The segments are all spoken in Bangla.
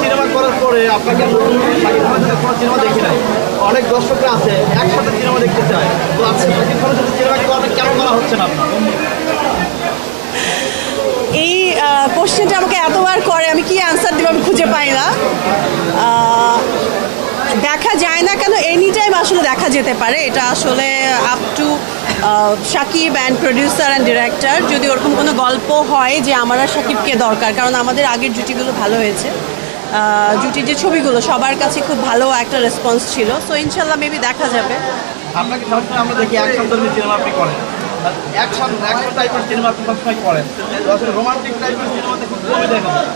সিনেমা করার পরে আপনাকে সিনেমা দেখি নাই, অনেক দর্শকরা আছে একসাথে সিনেমা দেখতে চায়, তো আজকে শাকিব খানের সাথে সিনেমা কেন করা হচ্ছে না আপনার? এই কোশ্চেনটা আমাকে এতবার করে, আমি কি অ্যান্সার দেবো আমি খুঁজে পাই না। দেখা যায় না কেন, এনি টাইম আসলে দেখা যেতে পারে, এটা আসলে up to Shakib and producer and director. যদি ওরকম কোনো গল্প হয় যে আমার আর শাকিবকে দরকার, কারণ আমাদের আগের জুটিগুলো ভালো হয়েছে, জুটির যে ছবিগুলো সবার কাছে খুব ভালো একটা রেসপন্স ছিল, সো ইনশাল্লাহ মেবি দেখা যাবে। আপনাকে সবসময় আমরা দেখি অ্যাকশন ধর্মী সিনেমা আপনি করেন, অ্যাকশন টাইপের সিনেমা আপনি সবসময় করেন, আসলে রোমান্টিক টাইপের সিনেমাতে খুব কমই দেখা যায়।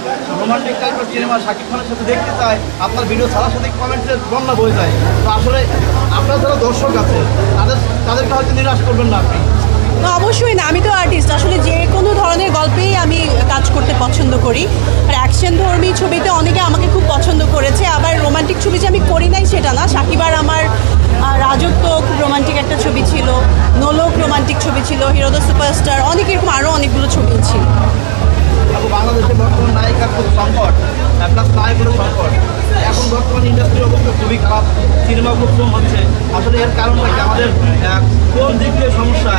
রোমান্টিক টাইপের সিনেমা শাকিব খানের সাথে দেখতে চায়, আপনার ভিডিও ছাড়ার সাথে কমেন্টের বন্যা বয়ে যায়, তো আসলে আপনার যারা দর্শক আছে তাদেরকে হয়তো নিরাশ করবেন না আপনি? অবশ্যই না, আমি তো আর্টিস্ট, আসলে যে কোনো ধরনের গল্পেই আমি কাজ করতে পছন্দ করি। আর অ্যাকশন ধর্মী ছবিতে অনেকে আমাকে খুব পছন্দ করেছে, আবার রোমান্টিক ছবি যে আমি করি নাই সেটা না। শাকিব আর আমার রাজত্ব খুব রোমান্টিক একটা ছবি ছিল, নোলক রোমান্টিক ছবি ছিল, হিরো দ্য সুপারস্টার, অনেক এরকম আরও অনেকগুলো ছবি ছিল। বাংলাদেশে বর্তমান নায়িকার খুব সংকট, প্লাস নায়কেরও সংকট, এখন বর্তমান ইন্ডাস্ট্রির অবস্থা খুবই খারাপ, সিনেমা খুব কম হচ্ছে, আসলে এর কারণটা কি? আমাদের কোন দিক দিয়ে সমস্যা?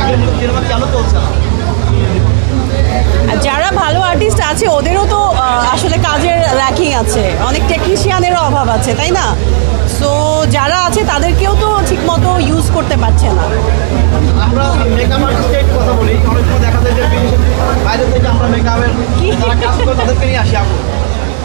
আগের মতো সিনেমা কেন চলছে না? যারা ভালো আর্টিস্ট আছে ওদেরও তো আসলে কাজের ল্যাকিং আছে, অনেক টেকনিশিয়ানেরও অভাব আছে, তাই না? সো যারা আছে তাদেরকেও তো ঠিকমতো ইউজ করতে পারছে না। আমরা মেকআপ আর্টিস্টের কথা বলি, অনেক সময় দেখা যায় যে বাইরে থেকে আমরা মেকআপের যারা কাজ করে তাদেরকে নিয়ে আসি, আমরা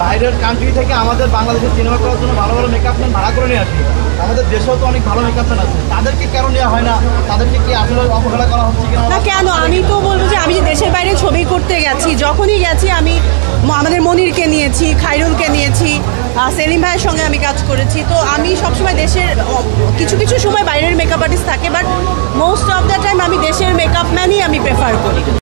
বাইরের কান্ট্রি থেকে আমাদের বাংলাদেশের সিনেমা করার জন্য ভালো ভালো মেকআপম্যান ভাড়া করে নিয়ে আসি। আমাদের দেশেও তো অনেক ভালো মেকআপম্যান আছে, তাদেরকে কেন নেওয়া হয় না? তাদেরকে কি আসলে অবহেলা করা হচ্ছে কিনা? না কেন, আমি তো বলবো যে আমি যে দেশের বাইরে ছবি করতে গেছি, যখনই গেছি আমি আমাদের মনিরকে নিয়েছি, খাইরুলকে নিয়েছি, সেলিম ভাইয়ের সঙ্গে আমি কাজ করেছি। তো আমি সবসময় দেশের, কিছু কিছু সময় বাইরের মেকআপ আর্টিস্ট থাকে, but most of the time আমি দেশের মেকআপ ম্যানই আমি প্রেফার করি।